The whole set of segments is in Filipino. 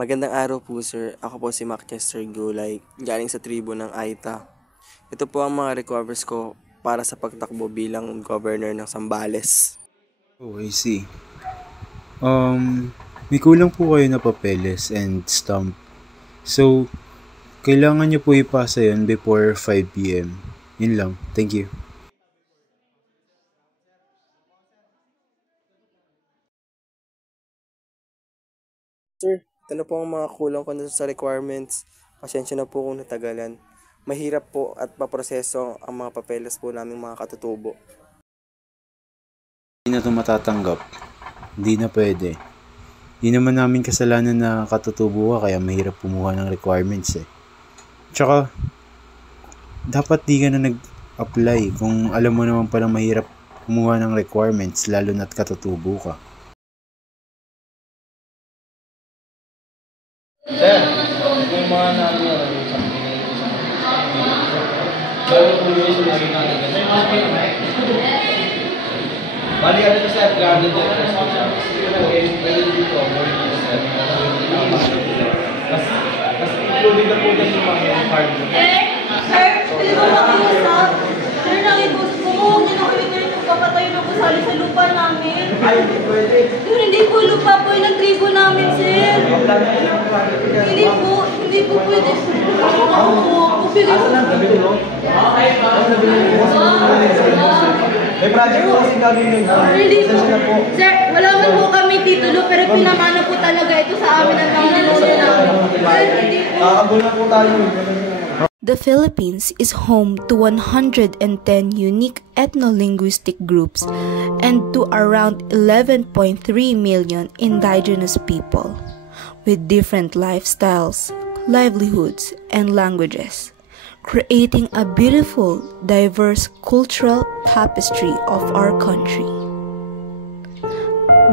Magandang araw po sir, ako po si Macchester Gulay, galing sa tribo ng Aita. Ito po ang mga requirements ko para sa pagtakbo bilang governor ng Zambales. Oh, I see. May kulang po kayo na papeles and stamp. So, kailangan nyo po ipasa yun before 5 p.m. Yun lang. Thank you. Sir, ito na po ang mga kulang ko na sa requirements. Pasensya na po kung natagalan. Mahirap po at maproseso ang mga papeles po naming mga katutubo. Hindi na ito matatanggap. Hindi na pwede. Hindi naman namin kasalanan na katutubo ka kaya mahirap kumuha ng requirements eh. Tsaka, dapat di ka na nag-apply kung alam mo naman palang mahirap kumuha ng requirements lalo na't katutubo ka. Sir, yung mga namin yan, pero kung yung sinabi natin, bali ano sir, grounded yan po siya. Pwede dito, more dito sir. Mas including na po dyan yung mga card. Sir, pwede mo makiusap? Sir, nakipos ko. Huwag niyo nakikita yung papatayo na gusali sa lupa namin. Ay, hindi pwede. Sir, hindi po lupa po yung tribo namin, sir. Hindi po pwede, sir. Bumili ko. May project po kasi gagawin Hindi po. Sir, wala man po kami titulo, pero pinamana po talaga ito sa amin ang mga ninunin namin. Sir, hindi po. Kakabul na po tayo. The Philippines is home to 110 unique ethno-linguistic groups and to around 11.3 million indigenous people with different lifestyles, livelihoods, and languages, creating a beautiful, diverse cultural tapestry of our country.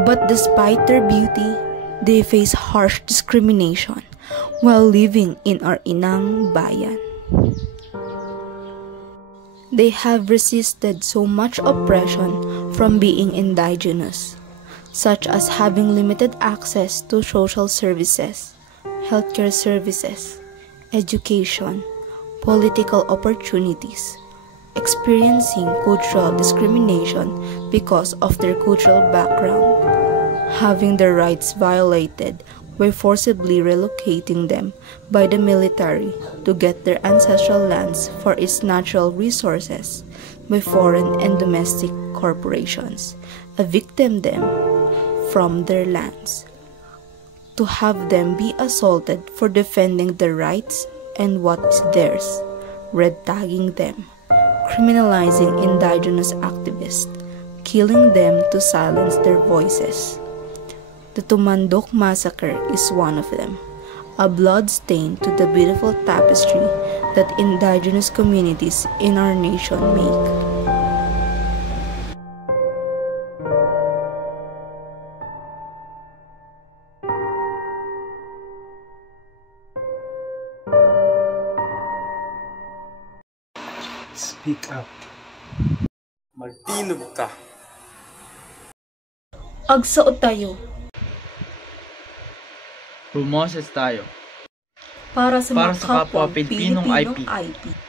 But despite their beauty, they face harsh discrimination while living in our inang bayan. They have resisted so much oppression from being indigenous, such as having limited access to social services, healthcare services, education, political opportunities, experiencing cultural discrimination because of their cultural background, having their rights violated by forcibly relocating them by the military to get their ancestral lands for its natural resources by foreign and domestic corporations, evicting them from their lands, to have them be assaulted for defending their rights and what is theirs, red tagging them, criminalizing indigenous activists, killing them to silence their voices. The Tumandok massacre is one of them, a blood stain to the beautiful tapestry that indigenous communities in our nation make. Speak up. Magtinog ka. Agsuot tayo Rumoses tayo para sa para mga sa kapwa kapwa Pilipinong Pilipinong IP. IP.